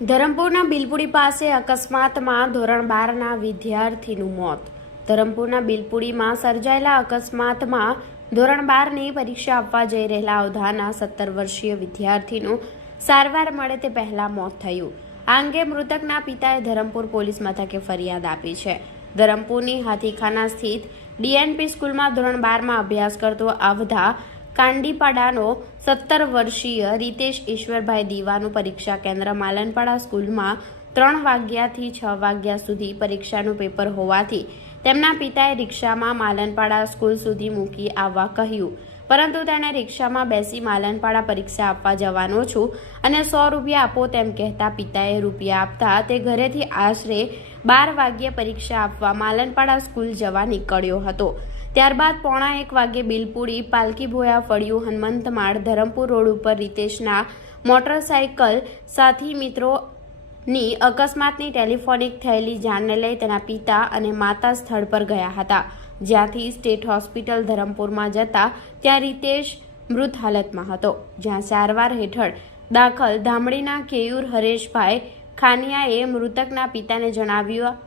ધરમપુરના બિલપુડી પાસે અકસ્માતમાં ધોરણ બારના વિદ્યાર્થીનું મોત. ધરમપુરના બિલપુડીમાં સર્જાયેલા અકસ્માતમાં ધોરણ બારની પરીક્ષા આપવા જઈ રહેલા અવધાના સત્તર વર્ષીય વિદ્યાર્થીનું સારવાર મળે તે પહેલાં મોત થયું. આ અંગે મૃતકના પિતાએ ધરમપુર પોલીસ મથકે ફરિયાદ આપી છે. ધરમપુરની હાથીખાના સ્થિત ડીએનપી સ્કૂલમાં ધોરણ બારમાં અભ્યાસ કરતો અવધા કાંડીપાડાનો સત્તર વર્ષીય રીતેશ ઈશ્વરભાઈ દીવાનું પરીક્ષા કેન્દ્ર માલનપાડા સ્કૂલમાં ત્રણ વાગ્યાથી છ વાગ્યા સુધી પરીક્ષાનું પેપર હોવાથી તેમના પિતાએ રિક્ષામાં માલનપાડા સ્કૂલ સુધી મૂકી આવવા કહ્યું. પરંતુ તેણે રિક્ષામાં બેસી માલનપાડા પરીક્ષા આપવા જવાનો છું અને સો રૂપિયા આપો તેમ કહેતા પિતાએ રૂપિયા આપતા તે ઘરેથી આશરે બાર વાગ્યે પરીક્ષા આપવા માલનપાડા સ્કૂલ જવા નીકળ્યો હતો. ત્યારબાદ પોણા એક વાગે બિલપુડી પાલકી ભોયા ફળિયું હનુમંતમાળ ધરમપુર રોડ ઉપર રીતેશના મોટરસાયકલ સાથી મિત્રોની અકસ્માતની ટેલિફોનિક થયેલી જાણને લઈ તેના પિતા અને માતા સ્થળ પર ગયા હતા. જ્યાંથી સ્ટેટ હોસ્પિટલ ધરમપુરમાં જતા ત્યાં રીતેશ મૃત હાલતમાં હતો. જ્યાં સારવાર હેઠળ દાખલ ધામડીના કેયુર હરેશભાઈ ખાનિયાએ મૃતકના પિતાને જણાવ્યું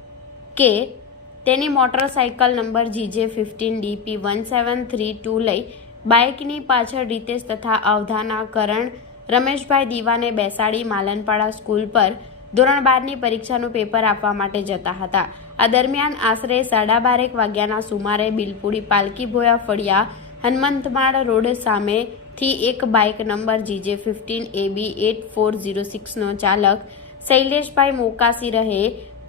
કે તેની motorcycle number GJ fifteen DP one seven three two લઈ બાઇકની પાછળ રીતેશ તથા અવધાના કરણ રમેશભાઈ દીવાને બેસાડી માલનપાડા સ્કૂલ પર ધોરણ બારની પરીક્ષાનું પેપર આપવા માટે જતા હતા. આ દરમિયાન આશરે સાડા બારેક વાગ્યાના સુમારે બિલપુડી પાલકી ભોયા ફળિયા હનુમંતમાળ રોડ સામેથી એક bike number GJ fifteen AB eight four zero સિક્સનો ચાલક શૈલેષભાઈ મોકાસી રહે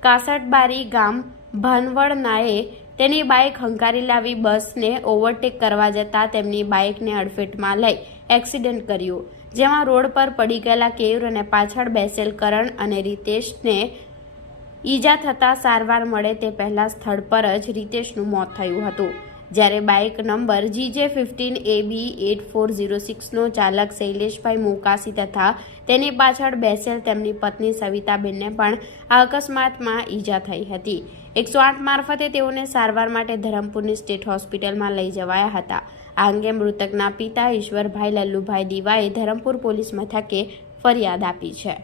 કાસટબારી ગામ ભાનવડનાએ તેની બાઇક હંકારી લાવી બસને ઓવરટેક કરવા જતાં તેમની બાઇકને અડફેટમાં લઈ એક્સિડન્ટ કર્યું, જેમાં રોડ પર પડી ગયેલા કેયુર અને પાછળ બેસેલ કરણ અને રીતેશને ઈજા થતાં સારવાર મળે તે પહેલાં સ્થળ પર જ રીતેશનું મોત થયું હતું. જ્યારે bike number GJ fifteen A B eight four zero સિક્સનો ચાલક શૈલેષભાઈ મોકાસી તથા તેની પાછળ બેસેલ તેમની પત્ની સવિતાબેનને પણ આ અકસ્માતમાં ઈજા થઈ હતી. એકસો આઠ મારફતે તેઓને સારવાર માટે ધરમપુરની સ્ટેટ હોસ્પિટલમાં લઈ જવાયા હતા. આ અંગે મૃતકના પિતા ઈશ્વરભાઈ લલ્લુભાઈ દીવાએ ધરમપુર પોલીસ મથકે ફરિયાદ આપી છે.